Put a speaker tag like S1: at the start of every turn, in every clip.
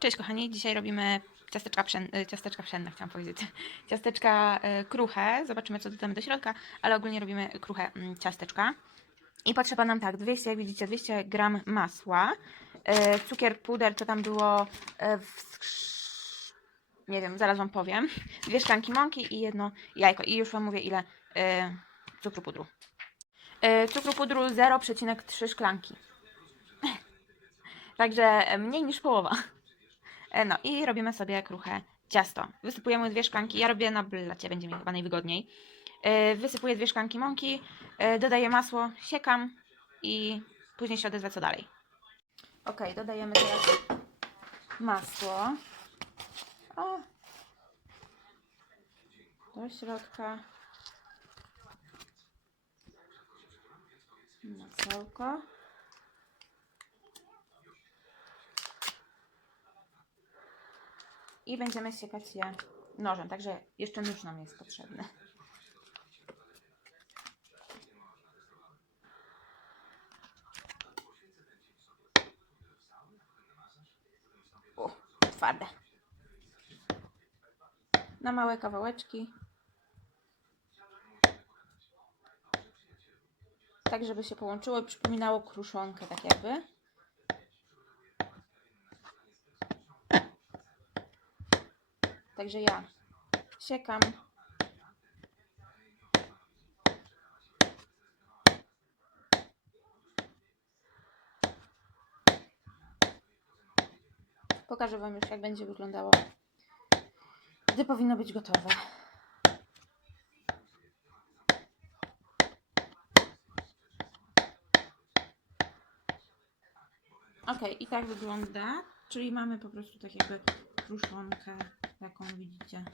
S1: Cześć kochani, dzisiaj robimy ciasteczka, pszen, y, ciasteczka pszenne, chciałam powiedzieć. Ciasteczka y, kruche, zobaczymy co dodamy do środka, ale ogólnie robimy kruche mm, ciasteczka. I potrzeba nam tak, 200, jak widzicie, 200 gram masła, y, cukier, puder, to tam było w nie wiem, zaraz Wam powiem, dwie szklanki mąki i jedno jajko. I już Wam mówię ile cukru pudru. Cukru pudru 0,3 szklanki. Także mniej niż połowa. E, No i robimy sobie kruche ciasto. Wysypujemy dwie szklanki, ja robię na blacie, będzie mi chyba najwygodniej. E, Wysypuję dwie szklanki mąki, e, dodaję masło, siekam i później się odezwę co dalej. Ok, dodajemy teraz masło. O. Do środka. Masełko. I będziemy siekać je nożem, także jeszcze nóż nam jest potrzebny. O, twarde. Na małe kawałeczki. Tak, żeby się połączyło i przypominało kruszonkę, tak jakby. Także ja siekam. Pokażę Wam już, jak będzie wyglądało, gdy powinno być gotowe. Ok, i tak wygląda. Czyli mamy po prostu tak jakby kruszonkę, jaką widzicie.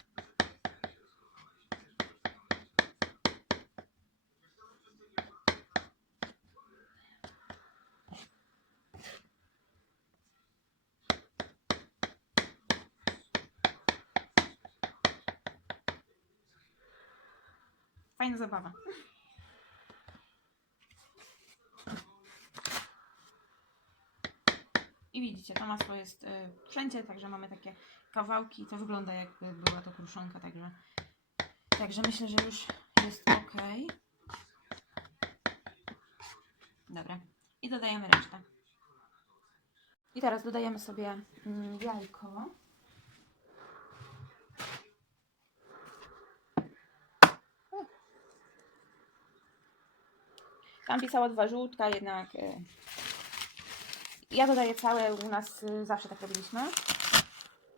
S1: Fajna zabawa. I widzicie, to masło jest y, wszędzie, także mamy takie kawałki. To wygląda jakby była to kruszonka, także, także myślę, że już jest ok. Dobra. I dodajemy resztę. I teraz dodajemy sobie mm, jajko. Tam pisała dwa żółtka, jednak y, ja dodaję całe, u nas y, zawsze tak robiliśmy.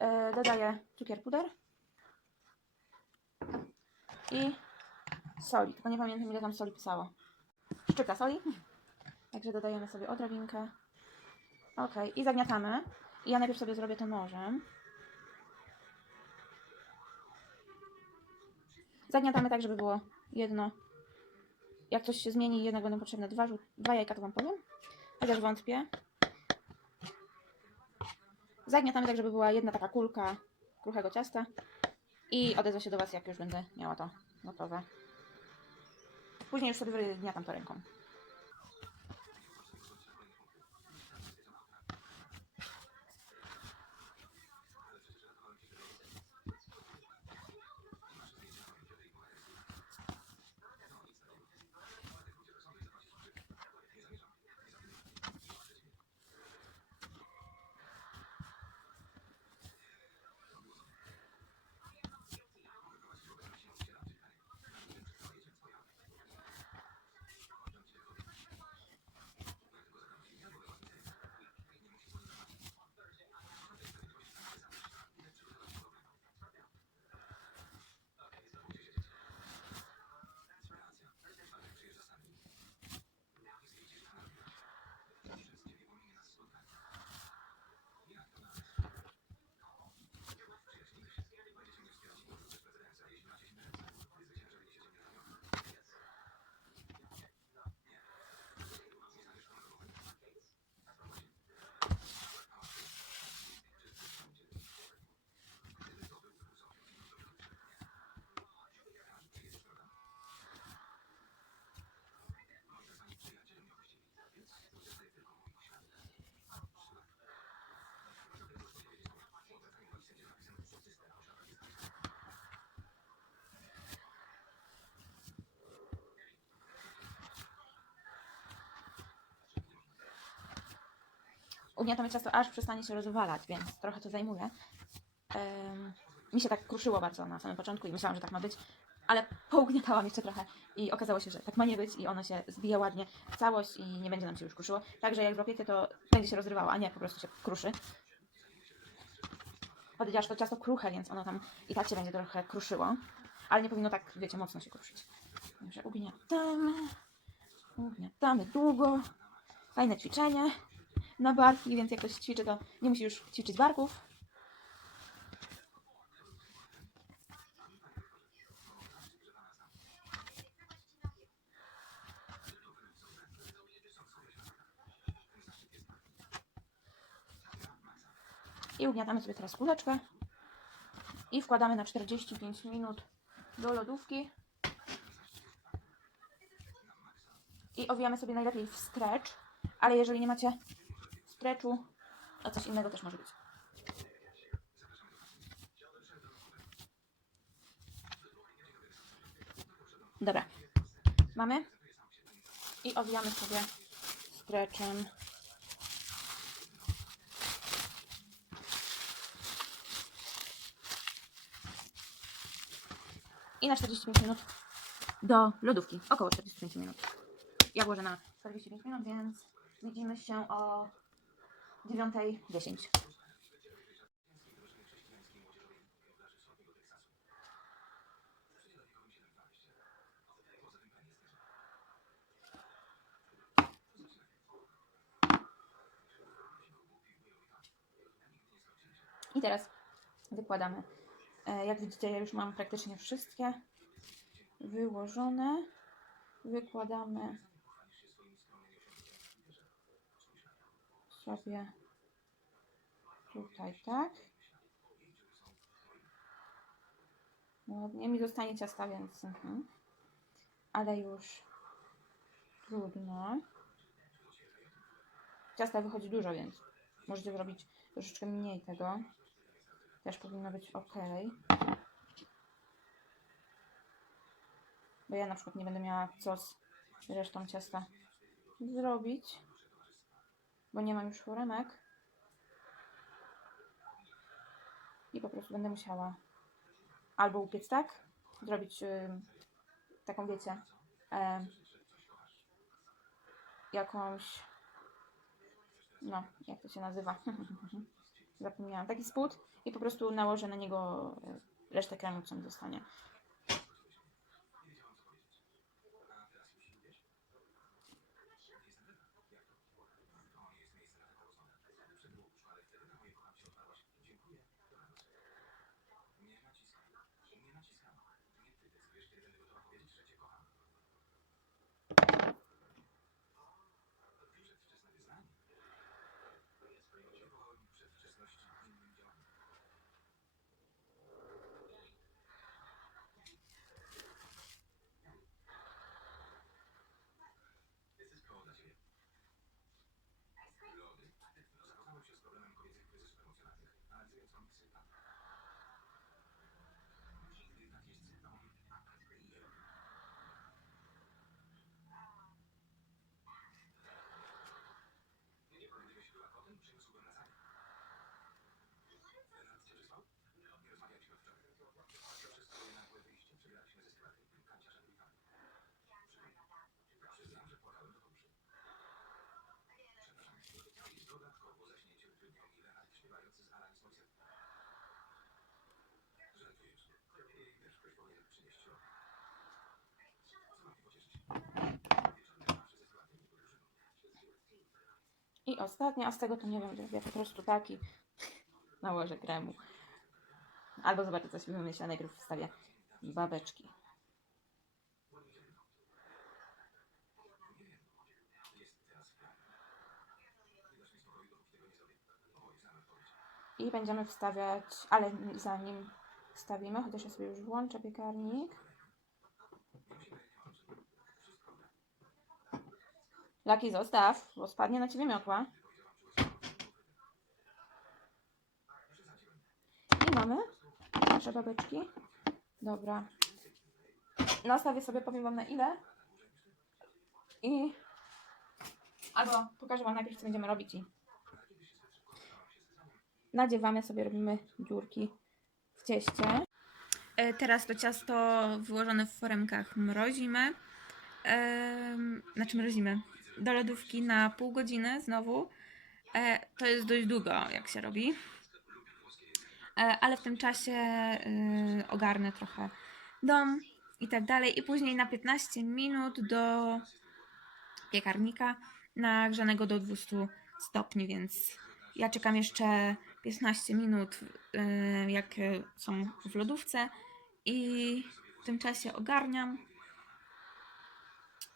S1: Y, dodaję cukier puder i soli, tylko nie pamiętam ile tam soli pisało. Szczypta soli. Także dodajemy sobie odrobinkę. Ok, i zagniatamy. I ja najpierw sobie zrobię to nożem. Zagniatamy tak, żeby było jedno. Jak coś się zmieni, jednak będą potrzebne dwa, dwa jajka, to Wam powiem. Chociaż wątpię. Zagniatamy tak, żeby była jedna taka kulka kruchego ciasta. I odezwę się do Was, jak już będę miała to gotowe. Później już sobie wygniatam to ręką. Ugniatamy ciasto, aż przestanie się rozwalać, więc trochę to zajmuje. Em, mi się tak kruszyło bardzo na samym początku i myślałam, że tak ma być, ale pougniatałam jeszcze trochę i okazało się, że tak ma nie być i ono się zbija ładnie w całość i nie będzie nam się już kruszyło. Także jak złapiecie, to będzie się rozrywało, a nie po prostu się kruszy. Że to ciasto kruche, więc ono tam i tak się będzie trochę kruszyło, ale nie powinno tak, wiecie, mocno się kruszyć. Także ugniatamy, ugniatamy długo. Fajne ćwiczenie na barki, więc jak ktoś ćwiczy, to nie musi już ćwiczyć barków. I ugniatamy sobie teraz kuleczkę i wkładamy na 45 minut do lodówki. I owijamy sobie najlepiej w stretch, ale jeżeli nie macie stretchu, a coś innego też może być. Dobra. Mamy. I owijamy sobie stretchem. I na 45 minut do lodówki. Około 45 minut. Ja włożę na 45 minut, więc widzimy się o 9.10. I teraz wykładamy. E, Jak widzicie, ja już mam praktycznie wszystkie wyłożone. Wykładamy sobie tutaj, tak? Ładnie mi zostanie ciasta, więc mhm. ale już trudno. Ciasta wychodzi dużo, więc możecie zrobić troszeczkę mniej tego. Też powinno być ok. Bo ja na przykład nie będę miała co z resztą ciasta zrobić. Bo nie mam już foremek. I po prostu będę musiała albo upiec tak, zrobić taką, wiecie, jakąś, no, jak to się nazywa? Zapomniałam. Taki spód i po prostu nałożę na niego y, resztę kremu, co mi zostanie. I ostatnie, a z tego to nie wiem, zrobię po prostu taki nałożę kremu. Albo zobaczę, coś wymyślę. Najpierw wstawię babeczki. I będziemy wstawiać, ale zanim wstawimy, chociaż ja sobie już włączę piekarnik. Laki, zostaw, bo spadnie na ciebie miotła. I mamy nasze babeczki. Dobra. Nastawię sobie, powiem Wam na ile. I albo pokażę Wam najpierw, co będziemy robić i nadziewamy sobie, robimy dziurki w cieście. E, Teraz to ciasto wyłożone w foremkach mrozimy. Em, Znaczy mrozimy do lodówki na pół godziny znowu. E, To jest dość długo, jak się robi. E, Ale w tym czasie y, ogarnę trochę dom i tak dalej. I później na 15 minut do piekarnika nagrzanego do 200 stopni, więc ja czekam jeszcze 15 minut, y, jak są w lodówce i w tym czasie ogarniam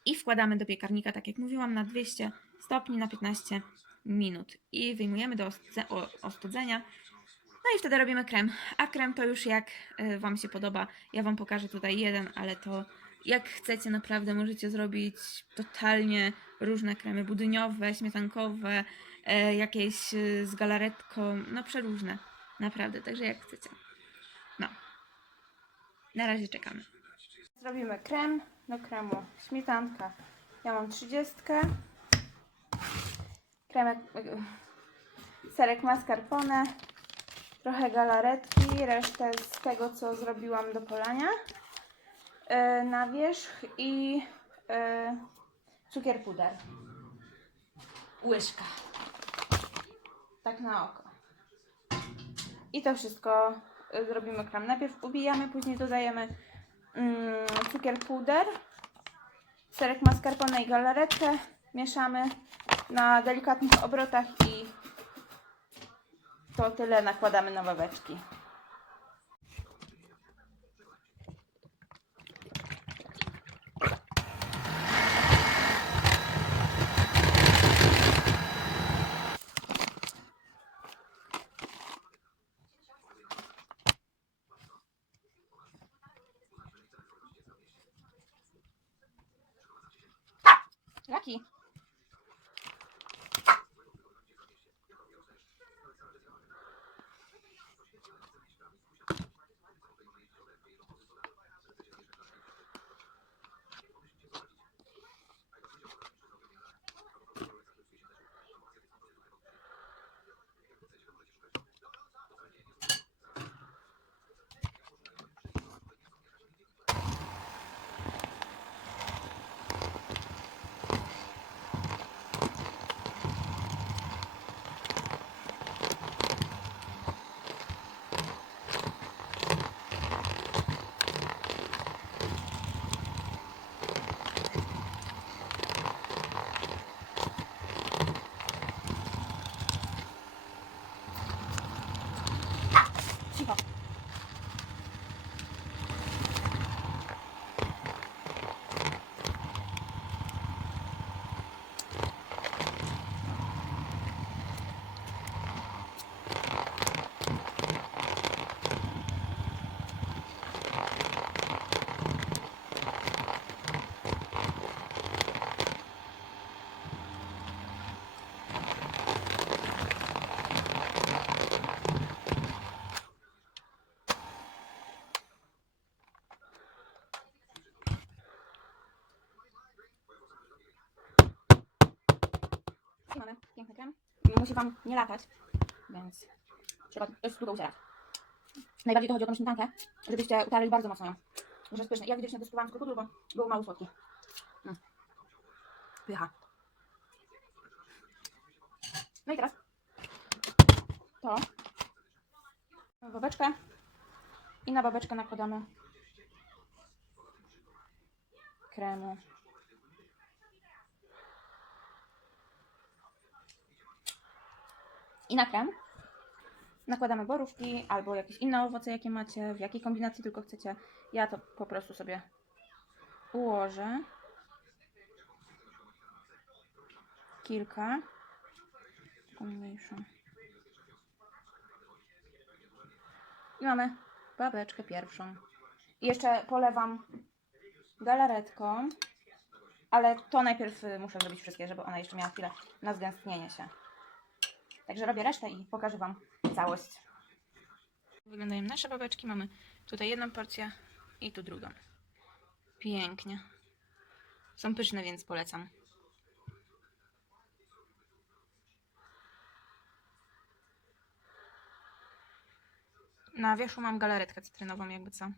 S1: i wkładamy do piekarnika, tak jak mówiłam, na 200 stopni na 15 minut i wyjmujemy do ostudzenia. No i wtedy robimy krem. A krem to już jak y, Wam się podoba. Ja Wam pokażę tutaj jeden, ale to jak chcecie naprawdę możecie zrobić totalnie różne kremy budyniowe, śmietankowe, e, jakieś e, z galaretką, no przeróżne. Naprawdę, także jak chcecie. No. Na razie czekamy. Zrobimy krem. Do kremu śmietanka. Ja mam 30. Kremek, e, serek mascarpone. Trochę galaretki, resztę z tego, co zrobiłam do polania e, na wierzch i e, cukier puder. Łyżka. Tak na oko. I to wszystko zrobimy krem. Najpierw ubijamy, później dodajemy mm, cukier puder, serek mascarpone i galaretkę. Mieszamy na delikatnych obrotach i to tyle nakładamy na babeczki. Jackie Nie latać, więc trzeba dość długo ucierać. Najbardziej to chodzi o tą śmietankę, żebyście utarli bardzo mocno ją. Że jest pyszne. Ja widocznie dosypałam z pudru, bo był mało słodki. Mm. Pycha. No i teraz to babeczkę i na babeczkę nakładamy kremu. I na krem nakładamy borówki albo jakieś inne owoce, jakie macie, w jakiej kombinacji tylko chcecie. Ja to po prostu sobie ułożę. Kilka. Mniejszą. I mamy babeczkę pierwszą. I jeszcze polewam galaretką, ale to najpierw y, muszę zrobić wszystkie, żeby ona jeszcze miała chwilę na zgęstnienie się. Także robię resztę i pokażę Wam całość. Wyglądają nasze babeczki. Mamy tutaj jedną porcję i tu drugą. Pięknie. Są pyszne, więc polecam. Na wierzchu mam galaretkę cytrynową, jakby co.